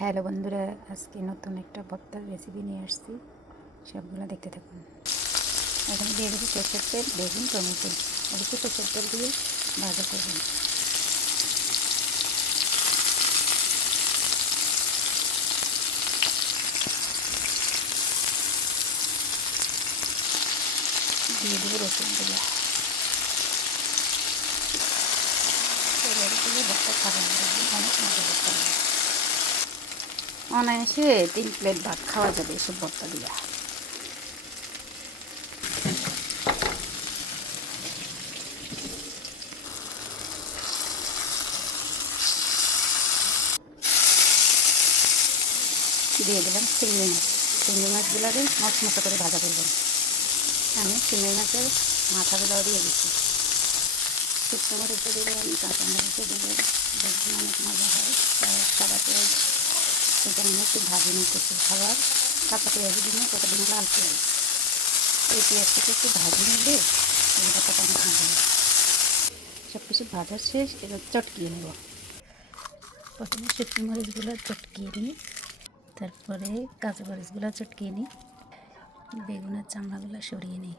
Hello বন্ধুরা, আজকে নতুন একটা ভর্তার রেসিপি নিয়ে আসছি। সবগুলো দেখতে থাকুন। এখানে দিয়ে দেবো সরষের তেল, বেগুন, টমেটো। অবশ্যই সরষের তেল দিয়ে ভাজা করবেন। দিয়ে দেবো রসুনগুলো। তেলের দিয়ে ভর্তা খাবেন, অনেক মজা করতে হবে। অনায়াসে 3 প্লেট ভাত খাওয়া যাবে এসব ভর্তা দিয়ে। দিয়ে দিলাম চিংড়ি মাছ। চিংড়ি মাছগুলো দিয়ে মশমশো করে ভাজা করবেন। আমি চিংড়ি মাছের মাথাগুলোও দিয়ে দিচ্ছি। শুকনো মরিচে দিলেন, কাঁচা মরিচে দিলেন, দেখবেন অনেক মজা হয়। সাদা পেঁয়াজ এটা আমি একটু ভাজি নিতেছি। আবার কাঁচা পেঁয়াজের জন্য কটা দিন লাল পেঁয়াজ। এই পেঁয়াজটাকে একটু ভাজি নিলে এই পাতাটা অনেক মজা হয়। সব কিছু ভাজা শেষ, এবার চটকিয়ে নেব। প্রথমে শুকনো মরিচগুলো চটকিয়ে নিই, তারপরে কাঁচা মরিচগুলো চটকিয়ে নিই, বেগুনের চামড়াগুলো সরিয়ে নিই,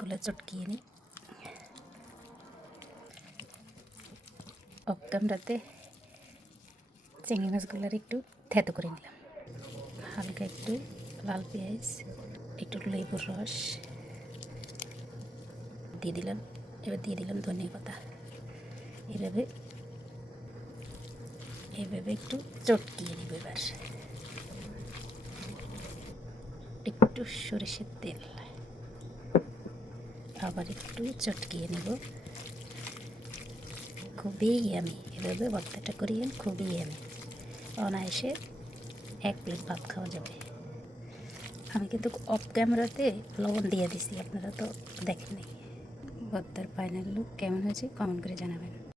গুলো চটকিয়ে নিই। অফ ক্যামেরাতে চিংড়ি মাছগুলোর একটু থেতো করে নিলাম। হালকা একটু লাল পেঁয়াজ, একটু লেবুর রস দিয়ে দিলাম। এবার দিয়ে দিলাম ধনিয়া পাতা। এভাবে একটু চটকিয়ে নিব। এবার একটু সরিষার তেল, আবার একটু চটকিয়ে নেব। খুবই ইয়ামি, এভাবে ভর্তাটা করিয়েন, খুবই ইয়ামি। অনায়াসে 1 প্লেট ভাত খাওয়া যাবে। আমি কিন্তু অফ ক্যামেরাতে লবণ দিয়ে দিছি, আপনারা তো দেখেননি। ভর্তার ফাইনাল লুক কেমন হয়েছে কমেন্ট করে জানাবেন।